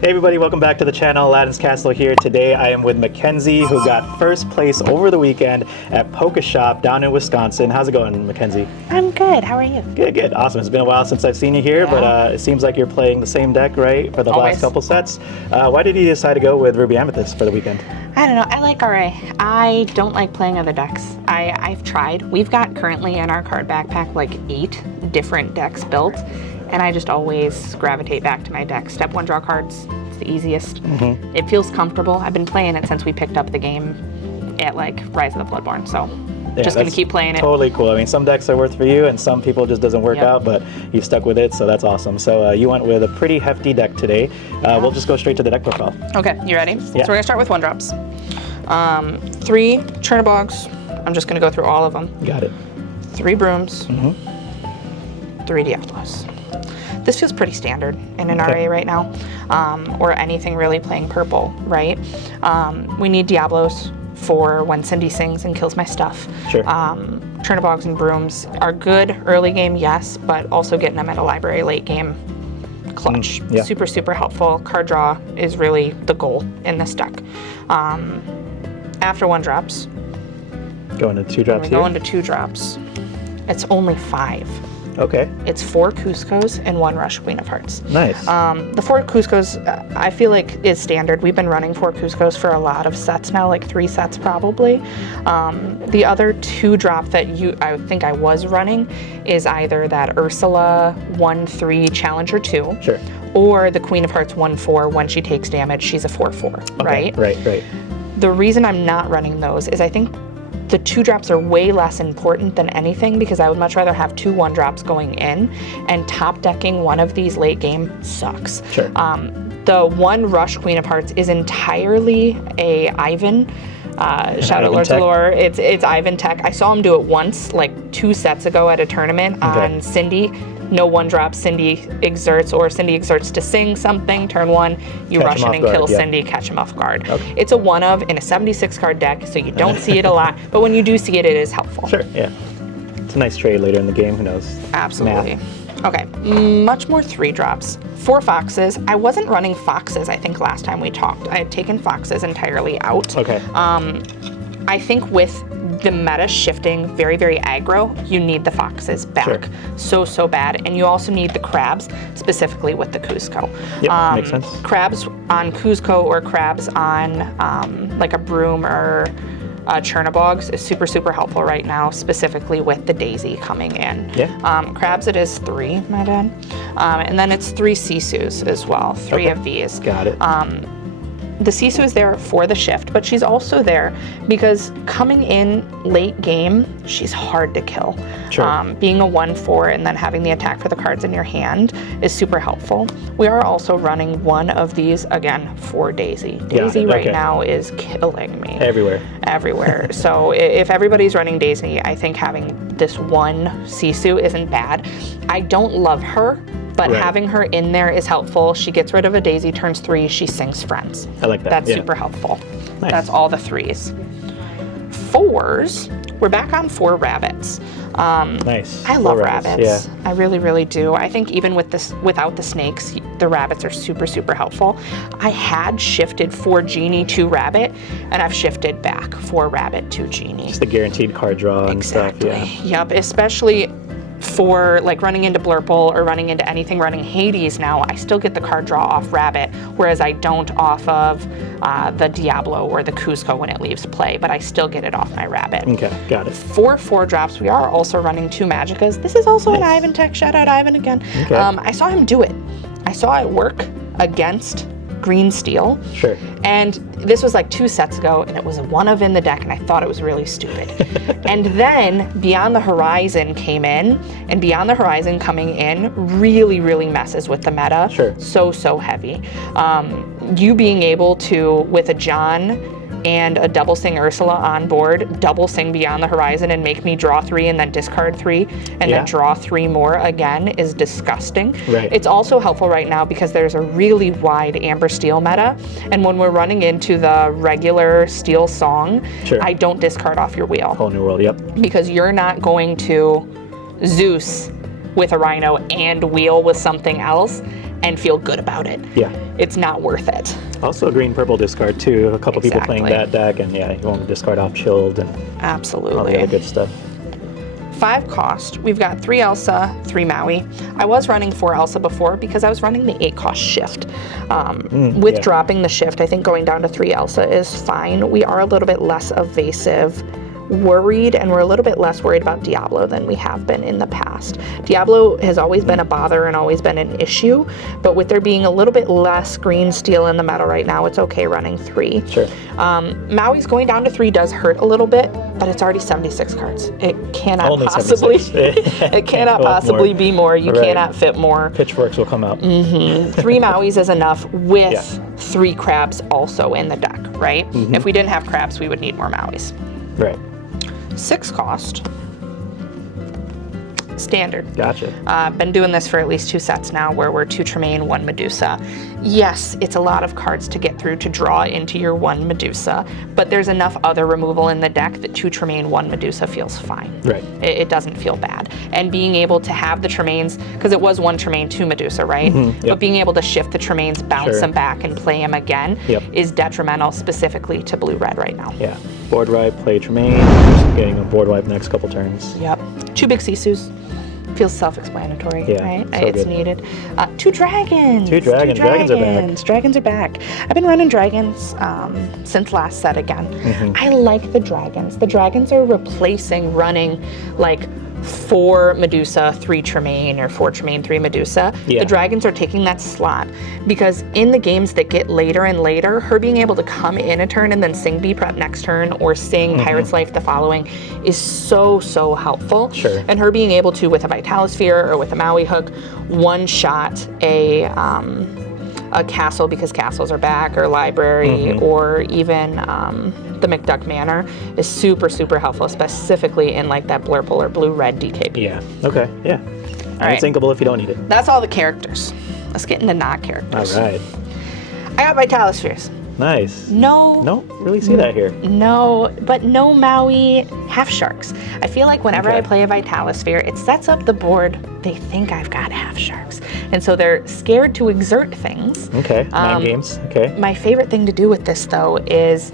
Hey everybody, welcome back to the channel. Aladdin's Castle here. Today I am with Mackenzie, who got first place over the weekend at PokeShop down in Wisconsin. How's it going, Mackenzie? I'm good. How are you? Good, good. Awesome. It's been a while since I've seen you here, but it seems like you're playing the same deck, right, for the last couple sets. Why did you decide to go with Ruby Amethyst for the weekend? I don't know. I like RA. I don't like playing other decks. I've tried. We've got currently in our card backpack like 8 different decks built, and I just always gravitate back to my deck. Step 1 draw cards. It's the easiest. It feels comfortable. I've been playing it since we picked up the game at like Rise of the Bloodborne, so just gonna keep playing it. Totally cool. I mean, some decks are worth for you, and some people just doesn't work out, but you stuck with it, so that's awesome. So you went with a pretty hefty deck today. We'll just go straight to the deck profile. Okay, you ready? Yeah. So we're gonna start with 1-drops. 3 Chernobogs. I'm just gonna go through all of them. Got it. 3 Brooms. 3 Diablos. This feels pretty standard in an RA right now, or anything really playing purple, right? We need Diablos for when Cindy sings and kills my stuff. Sure. Chernobogs and Brooms are good early game, yes, but also getting them at a library late game, clutch. Super, super helpful. Card draw is really the goal in this deck. After 1-drops. Going to 2-drops here? Going to 2-drops. It's only 5. Okay. It's 4 Cuscos and 1 Rush Queen of Hearts. Nice. The 4 Cuscos, I feel like is standard. We've been running 4 Cuscos for a lot of sets now, like 3 sets probably. The other 2-drop that I think I was running is either that Ursula 1/3 Challenger 2. Sure. Or the Queen of Hearts 1/4. When she takes damage, she's a 4/4, right? Right. The reason I'm not running those is I think the 2-drops are way less important than anything, because I would much rather have 2 1-drops going in, and top decking one of these late game sucks. Sure. The 1 Rush Queen of Hearts is entirely a Ivan. Shout out Lords of Lore. It's Ivan tech. I saw him do it once, like 2 sets ago at a tournament on Cindy. No 1-drop, Cindy exerts, or Cindy exerts to sing something, turn 1, you rush in and kill Cindy, catch him off guard. Okay. It's a 1-of in a 76 card deck, so you don't see it a lot, but when you do see it, it is helpful. Sure, yeah. It's a nice trade later in the game, who knows? Absolutely. Math. Okay, much more 3-drops. 4 Foxes. I wasn't running Foxes, I think, last time we talked. I had taken Foxes entirely out. Okay. I think with the meta shifting very, very aggro, you need the Foxes back. Sure. So bad. And you also need the Crabs, specifically with the Cusco. Yep, makes sense. Crabs on Cusco or Crabs on like a Broom or Chernobogs is super, super helpful right now, specifically with the Daisy coming in. Yeah. Crabs, it is 3, my bad. And then it's 3 Sisus as well, 3 of these. Got it. The Sisu is there for the shift, but she's also there because coming in late game, she's hard to kill. Sure. Being a 1/4 and then having the attack for the cards in your hand is super helpful. We are also running 1 of these, again, for Daisy. Daisy right now is killing me. Everywhere. So if everybody's running Daisy, I think having this 1 Sisu isn't bad. I don't love her, but having her in there is helpful. She gets rid of a Daisy, turns 3, she sings Friends. I like that. That's super helpful. Nice. That's all the 3s. 4s, we're back on 4 Rabbits. Nice. I love rabbits. Yeah. I really, really do. I think even with this, without the snakes, the rabbits are super, super helpful. I had shifted 4 Genie to Rabbit, and I've shifted back 4 Rabbit to Genie. Just the guaranteed card draw and stuff. Yeah. Yep, especially for like running into Blurple or running into anything running Hades now, I still get the card draw off Rabbit, whereas I don't off of the Diablo or the Cusco when it leaves play, but I still get it off my Rabbit. Okay, got it. 4 4-drops, we are also running 2 Magicas. This is also an Ivan tech, shout out Ivan again. Okay. I saw him do it. I saw it work against Green Steel. Sure. And this was like 2 sets ago, and it was a 1-of in the deck, and I thought it was really stupid. And then Beyond the Horizon came in, and Beyond the Horizon coming in really, really messes with the meta. Sure. So heavy. You being able to, with a John and a double sing Ursula on board, double sing Beyond the Horizon and make me draw 3 and then discard 3 and then draw 3 more again is disgusting. Right. It's also helpful right now because there's a really wide Amber Steel meta, and when we're running into the regular Steel Song, I don't discard off your wheel. Whole new world, yep. Because you're not going to Zeus with a Rhino and wheel with something else and feel good about it. Yeah. It's not worth it. Also a green-purple discard too. A couple people playing that deck, and yeah, you won't discard off Chilled and absolutely all the other good stuff. 5 cost. We've got 3 Elsa, 3 Maui. I was running 4 Elsa before because I was running the 8 cost shift. With dropping the shift, I think going down to 3 Elsa is fine. We are a little bit less evasive worried, and we're a little bit less worried about Diablo than we have been in the past. Diablo has always been a bother and always been an issue, but with there being a little bit less green steel in the meta right now, it's okay running 3. Sure. Maui's going down to 3 does hurt a little bit, but it's already 76 cards. It cannot Only possibly it cannot possibly more. be more. You cannot fit more. Pitchforks will come out. 3 Mauis is enough with 3 crabs also in the deck, right? If we didn't have crabs, we would need more Mauis. Right. 6 cost. Standard. Gotcha. Been doing this for at least 2 sets now where we're 2 Tremaine, 1 Medusa. Yes, it's a lot of cards to get through to draw into your 1 Medusa, but there's enough other removal in the deck that 2 Tremaine, 1 Medusa feels fine. Right. It doesn't feel bad. And being able to have the Tremaines, because it was 1 Tremaine, 2 Medusa, right? But being able to shift the Tremaines, bounce them back, and play them again is detrimental specifically to blue-red right now. Yeah. Board wipe, play Tremaine, just getting a board wipe next couple turns. Yep. 2 big Sisus. Feels self-explanatory, right? So it's good. needed. 2 dragons. 2 dragons. Dragons are back. Dragons are back. I've been running dragons since last set again. I like the dragons. The dragons are replacing running like 4 Medusa, 3 Tremaine, or 4 Tremaine, 3 Medusa. The dragons are taking that slot because in the games that get later and later, her being able to come in a turn and then sing Bee Prep next turn or sing Pirate's Life the following is so helpful. Sure. And her being able to, with a Vitalisphere or with a Maui hook, one-shot a castle because castles are back, or library, or even the McDuck Manor is super helpful, specifically in like that Blurple or blue-red DKP. Yeah. Okay. Yeah. All right. It's inkable if you don't need it. That's all the characters. Let's get into not characters. All right. I got Vitalispheres. Nice. No. Don't really see that here. No, but no Maui half sharks. I feel like whenever I play a Vitalisphere, it sets up the board. They think I've got half sharks. And so they're scared to exert things. Okay. 9 games. Okay. My favorite thing to do with this, though, is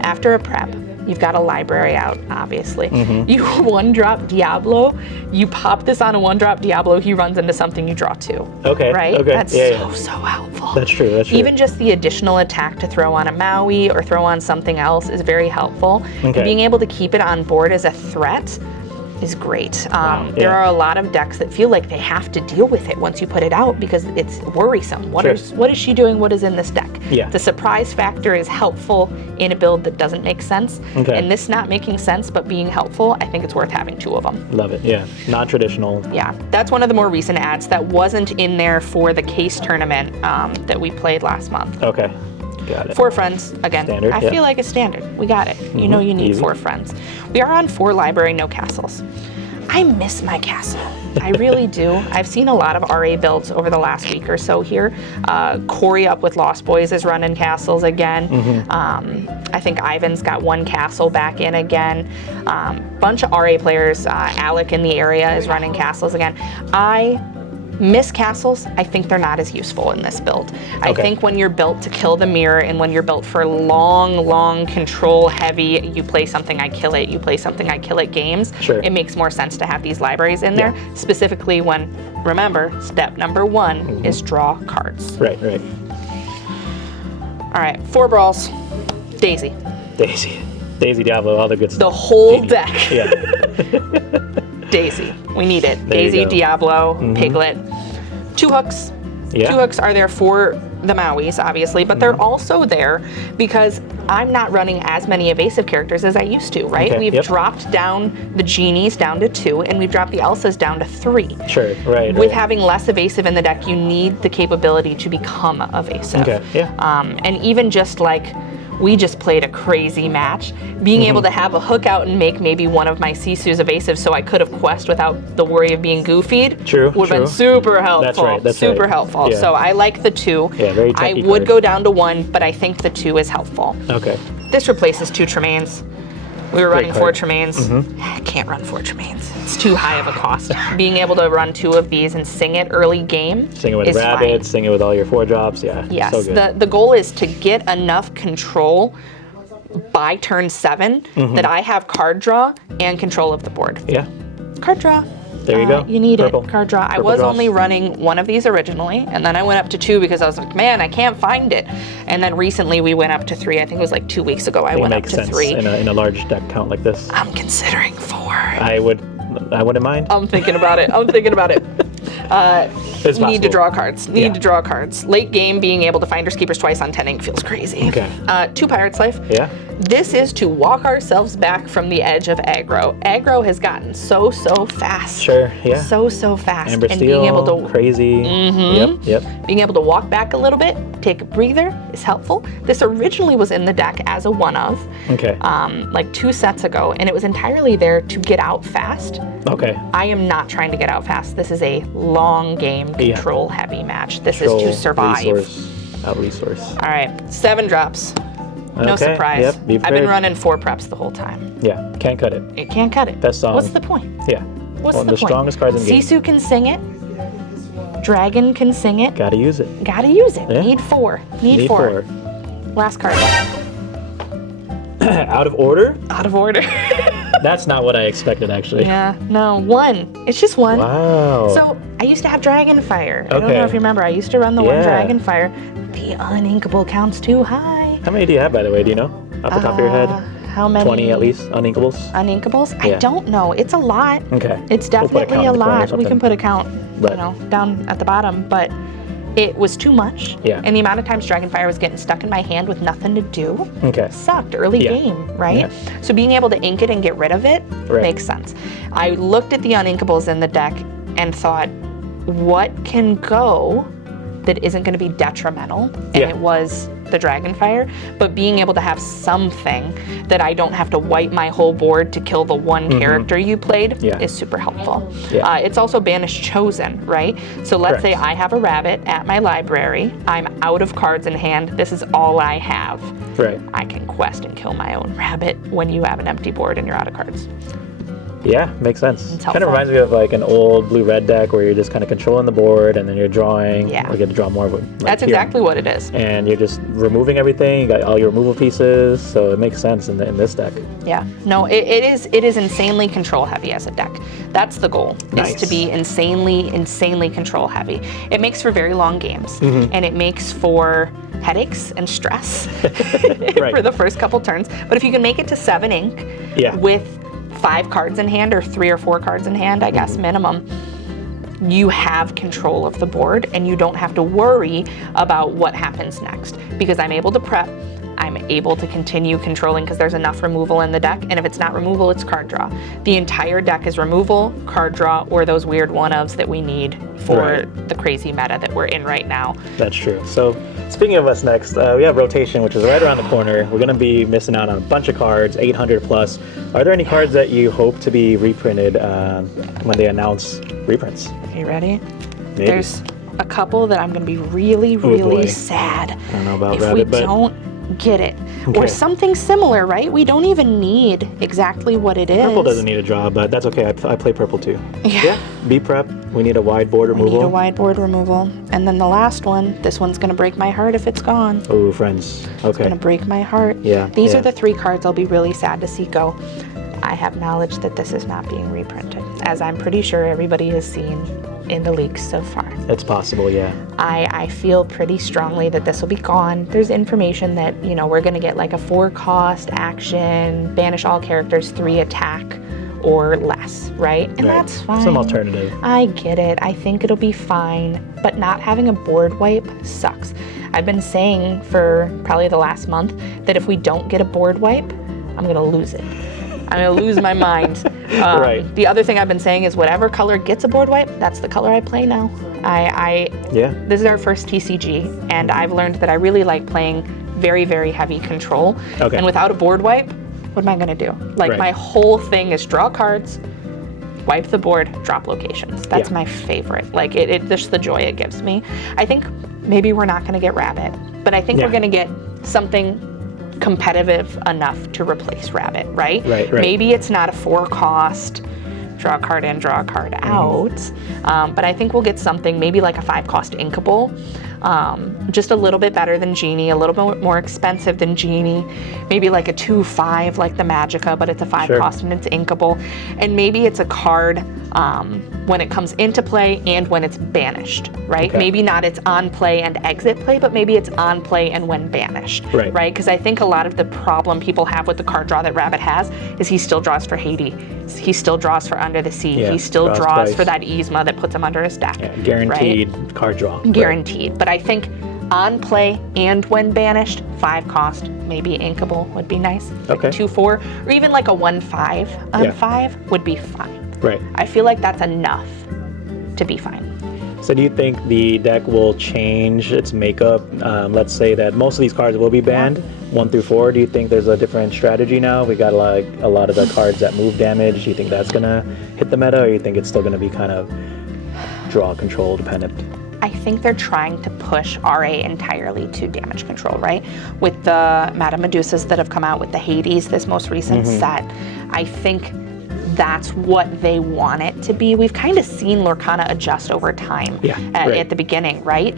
after a prep, you've got a library out, obviously. You 1-drop Diablo, you pop this on a 1-drop Diablo, he runs into something, you draw 2. Okay. Right? Okay. That's so helpful. That's true. That's true. Even just the additional attack to throw on a Maui or throw on something else is very helpful. And being able to keep it on board as a threat is great. There are a lot of decks that feel like they have to deal with it once you put it out because it's worrisome. What is she doing? What is in this deck? Yeah. The surprise factor is helpful in a build that doesn't make sense. And this not making sense but being helpful, I think it's worth having 2 of them. Love it. Yeah. Non-traditional. Yeah. That's one of the more recent ads that wasn't in there for the case tournament that we played last month. Okay. Got it. 4 friends, again. Standard, I feel like it's standard. We got it. You know you need Easy. 4 friends. We are on 4 library, no castles. I miss my castle. I really do. I've seen a lot of RA builds over the last week or so here. Corey up with Lost Boys is running castles again. I think Ivan's got 1 castle back in again. Bunch of RA players. Alec in the area is running castles again. I miss castles. I think they're not as useful in this build. I think when you're built to kill the mirror and when you're built for long control heavy, you play something, I kill it, you play something, I kill it games, it makes more sense to have these libraries in there, specifically when, remember, step number 1 is draw cards. Right. All right, 4 brawls. Daisy. Daisy, Diablo, all the good stuff. The whole deck. Yeah. Daisy. We need it. There you Daisy, go. Diablo, Piglet. 2 hooks. Yeah. 2 hooks are there for the Mauis, obviously, but they're also there because I'm not running as many evasive characters as I used to, right? Okay, We've yep. dropped down the Genies down to 2, and we've dropped the Elsas down to 3. Sure, right. With having less evasive in the deck, you need the capability to become evasive. Okay, yeah. And even just like, we just played a crazy match. Being able to have a hook out and make maybe one of my Sisus evasive so I could have quest without the worry of being goofied would have been super helpful. That's super helpful. Yeah. So I like the 2. Yeah, very I techy would card. go down to 1, but I think the 2 is helpful. Okay. This replaces 2 Tremaines. We were running 4 card. Tremaines. I can't run 4 Tremaines. It's too high of a cost. Being able to run 2 of these and sing it early game Sing it with is rabbits, fine. sing it with all your 4 drops. Yeah. Yes, So good. the goal is to get enough control by turn 7 that I have card draw and control of the board. Yeah. Card draw. There you go. You need Purple. it. Card draw. I Purple was draws. only running 1 of these originally, and then I went up to 2 because I was like, man, I can't find it. And then recently we went up to 3. I think it was like 2 weeks ago. I It went up makes to sense 3. in a large deck count like this. I'm considering 4. I wouldn't mind. I'm thinking about it. It's Need to possible. draw cards. Need to draw cards. Late game, being able to finders keepers twice on 10 ink feels crazy. Okay. 2 Pirate's Life. Yeah. This is to walk ourselves back from the edge of aggro. Aggro has gotten so fast. Sure. Yeah. So fast. Amber and Steel, being able to crazy. Yep. being able to walk back a little bit, take a breather is helpful. This originally was in the deck as a one of, Okay. like 2 sets ago, and it was entirely there to get out fast. Okay. I am not trying to get out fast. This is a long game, control heavy match. This is to survive. Resource. All right, 7 drops. No Okay, surprise. yep, be I've been prepared. running 4 preps the whole time. Yeah. Can't cut it. It can't cut it. Best song. What's the point? Yeah. What's One the of the point? strongest cards in the game. Sisu can sing it. Dragon can sing it. Gotta use it. Gotta use it. Yeah. Need 4. Need 4. Last card. Out of order? Out of order. That's not what I expected, actually. Yeah. No. 1. It's just 1. Wow. So I used to have Dragonfire. I don't Okay. know if you remember. I used to run the 1 Yeah. Dragonfire. The uninkable count's too high. How many do you have, by the way? Do you know? Off the top of your head? How many? 20 at least, uninkables? Uninkables? I Yeah. don't know. It's a lot. Okay. It's We'll put a definitely count a in the corner or lot. We something. can put a count, But- down at the bottom, but it was too much. Yeah. And the amount of times Dragonfire was getting stuck in my hand with nothing to do Okay. sucked early Yeah. game, right? Yeah. So being able to ink it and get rid of it Right. makes sense. I looked at the uninkables in the deck and thought, what can go that isn't going to be detrimental? And Yeah. it was the Dragonfire, but being able to have something that I don't have to wipe my whole board to kill the one character you played Yeah. is super helpful. Yeah. It's also Banish Chosen, right? So let's say Correct. I have a rabbit at my library, I'm out of cards in hand, this is all I have. Right. I can quest and kill my own rabbit when you have an empty board and you're out of cards. Yeah, makes sense. It's Kind of helpful. reminds me of like an old blue-red deck where you're just kind of controlling the board and then you're drawing. Yeah. Or you get to draw more of it. Like That's here. exactly what it is. And you're just removing everything. You got all your removal pieces, so it makes sense in this deck. Yeah. No, it is insanely control heavy as a deck. That's the goal, Nice. is to be insanely control heavy. It makes for very long games, Mm-hmm. and it makes for headaches and stress Right. for the first couple turns. But if you can make it to 7 ink Yeah. with 5 cards in hand, or 3 or 4 cards in hand, I Mm-hmm. guess minimum, you have control of the board and you don't have to worry about what happens next, because I'm able to prep, I'm able to continue controlling because there's enough removal in the deck, and if it's not removal, it's card draw. The entire deck is removal, card draw, or those weird one-ofs that we need for Right. the crazy meta that we're in right now. That's true. So, speaking of what's next, we have rotation, which is right around the corner. We're going to be missing out on a bunch of cards, 800 plus. Are there any cards that you hope to be reprinted when they announce reprints? Are you ready? Maybe. There's a couple that I'm going to be really boy. sad I don't know about if Rabbit, we but don't get it. Okay. Or something similar, right? We don't even need exactly what it is. purple doesn't need a draw, but that's okay. I play purple too. Yeah. B prep. We need a wide board We removal. need a wide board removal. And then the last one, this one's going to break my heart if it's gone. Oh, friends. Okay. Going to break my heart. Yeah, These yeah. are the 3 cards I'll be really sad to see go. I have knowledge that this is not being reprinted, as I'm pretty sure everybody has seen in the leaks so far. It's possible, yeah. I feel pretty strongly that this will be gone. There's information that, we're going to get like a 4-cost action, banish all characters, 3 attack or less, right? And Right. that's fine. Some alternative. I get it. I think it'll be fine. But not having a board wipe sucks. I've been saying for probably the last month that if we don't get a board wipe, I'm going to lose it. I'm going to lose my mind. Right. The other thing I've been saying is whatever color gets a board wipe, that's the color I play now. Yeah. This is our first TCG, and I've learned that I really like playing very, very heavy control. Okay. And without a board wipe, what am I going to do? Like, Right. my whole thing is draw cards, wipe the board, drop locations. That's Yeah. my favorite. Like, it just the joy it gives me. I think maybe we're not going to get Rabbit, but I think Yeah. we're going to get something competitive enough to replace Rabbit, right? Right. Maybe it's not a 4-cost, draw a card in, draw a card out, but I think we'll get something, maybe like a 5-cost Inkable, just a little bit better than Genie, a little bit more expensive than Genie, maybe like a 2-5 like the Magica, but it's a 5-cost and it's Inkable, and maybe it's a card when it comes into play and when it's banished, right? Okay. Maybe not it's on play and exit play, but maybe it's on play and when banished, right? Because I think a lot of the problem people have with the card draw that Rabbit has is he still draws for Hades, he still draws for Under the Sea, he still draws for that Yzma that puts him under his deck. Yeah, guaranteed card draw. Guaranteed, but I think on play and when banished, 5-cost, maybe Inkable would be nice. Okay. 2-4, or even like a 1-5 on 5 would be fine. Right. I feel like that's enough to be fine. So do you think the deck will change its makeup? Let's say that most of these cards will be banned, 1 through 4. Do you think there's a different strategy now? We got like a lot of the cards that move damage. Do you think that's gonna hit the meta, or you think it's still gonna be kind of draw control dependent? I think they're trying to push RA entirely to damage control, right? With the Madame Medusas that have come out, with the Hades, this most recent set, I think that's what they want it to be. We've kind of seen Lorcana adjust over time at the beginning, right?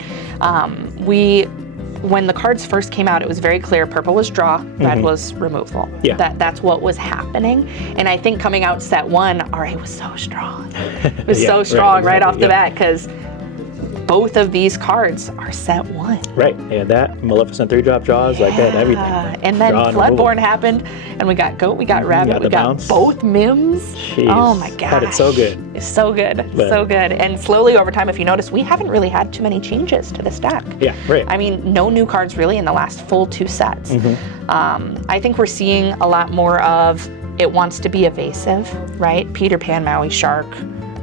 When the cards first came out, it was very clear purple was draw, red was removal. That's what was happening. And I think coming out set 1, RA was so strong. It was so strong right off the bat, because both of these cards are set 1. Right, yeah, that Maleficent 3-drop draws, like that, everything. And then Floodborn happened, and we got Goat, we got Rabbit, we got both Mims. Jeez. Oh my gosh. That is so good. It's so good, so good. And slowly over time, if you notice, we haven't really had too many changes to this deck. Yeah, right. I mean, no new cards really in the last full 2 sets. I think we're seeing a lot more of, it wants to be evasive, right? Peter Pan, Maui, Shark,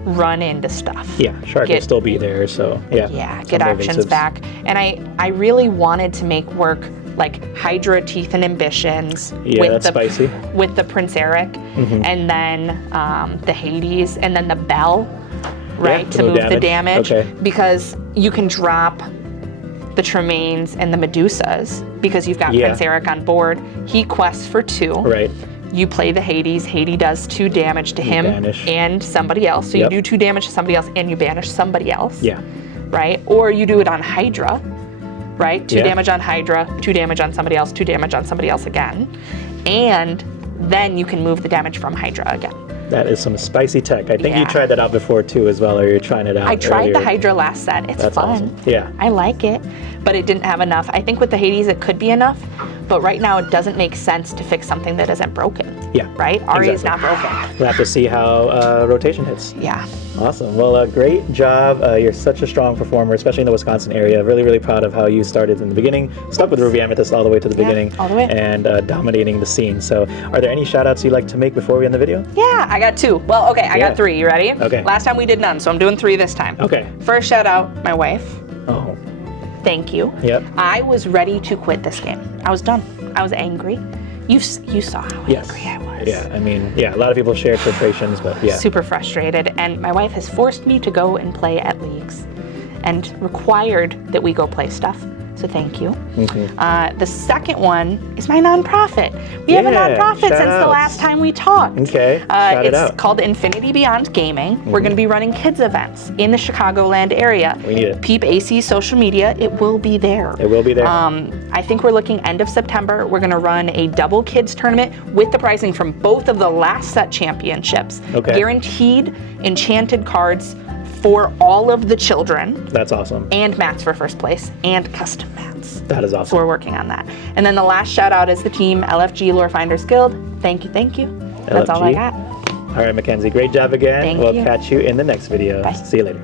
run into stuff. Yeah, Shark will still be there, so yeah. Yeah, get actions back. And I really wanted to make work like Hydra, Teeth, and Ambitions with the Prince Eric, and then the Hades, and then the Bell, right, to move the damage. Because you can drop the Tremaines and the Medusas, because you've got Prince Eric on board. He quests for 2. Right. You play the Hades. Hades does 2 damage to him and somebody else. So you do 2 damage to somebody else and you banish somebody else. Yeah. Right? Or you do it on Hydra, right? 2 damage on Hydra, 2 damage on somebody else, 2 damage on somebody else again. And then you can move the damage from Hydra again. That is some spicy tech. I think you tried that out before too as well, or you're trying it out. I tried the Hydra last set. It's fun. Awesome. Yeah. I like it, but it didn't have enough. I think with the Hades it could be enough, but right now it doesn't make sense to fix something that isn't broken. Yeah. Right? RA is not broken. We'll have to see how rotation hits. Yeah. Awesome. Well, great job. You're such a strong performer, especially in the Wisconsin area. Really, really proud of how you started in the beginning, stuck with Ruby Amethyst all the way to the beginning, all the way, and dominating the scene. So are there any shout outs you'd like to make before we end the video? Yeah, I got 2. Well, okay, I got 3. You ready? Okay. Last time we did none, so I'm doing 3 this time. Okay. First shout out, my wife. Oh. Thank you. Yep. I was ready to quit this game. I was done. I was angry. You saw how angry I was. Yeah, I mean, a lot of people shared frustrations, but Super frustrated, and my wife has forced me to go and play at leagues and required that we go play stuff. So thank you. The second one is my nonprofit. We have a nonprofit since the last time we talked. Okay, shout it out. It's called Infinity Beyond Gaming. We're going to be running kids events in the Chicagoland area. We need it. Peep AC's social media. It will be there. It will be there. I think we're looking end of September. We're going to run a double kids tournament with the pricing from both of the last set championships. Okay. Guaranteed enchanted cards for all of the children. That's awesome. And mats for first place, and custom mats. That is awesome. So we're working on that. And then the last shout out is the team LFG Lore Finders Guild. Thank you. That's all I got. All right, McKenzie, great job again. We'll catch you in the next video. Bye. See you later.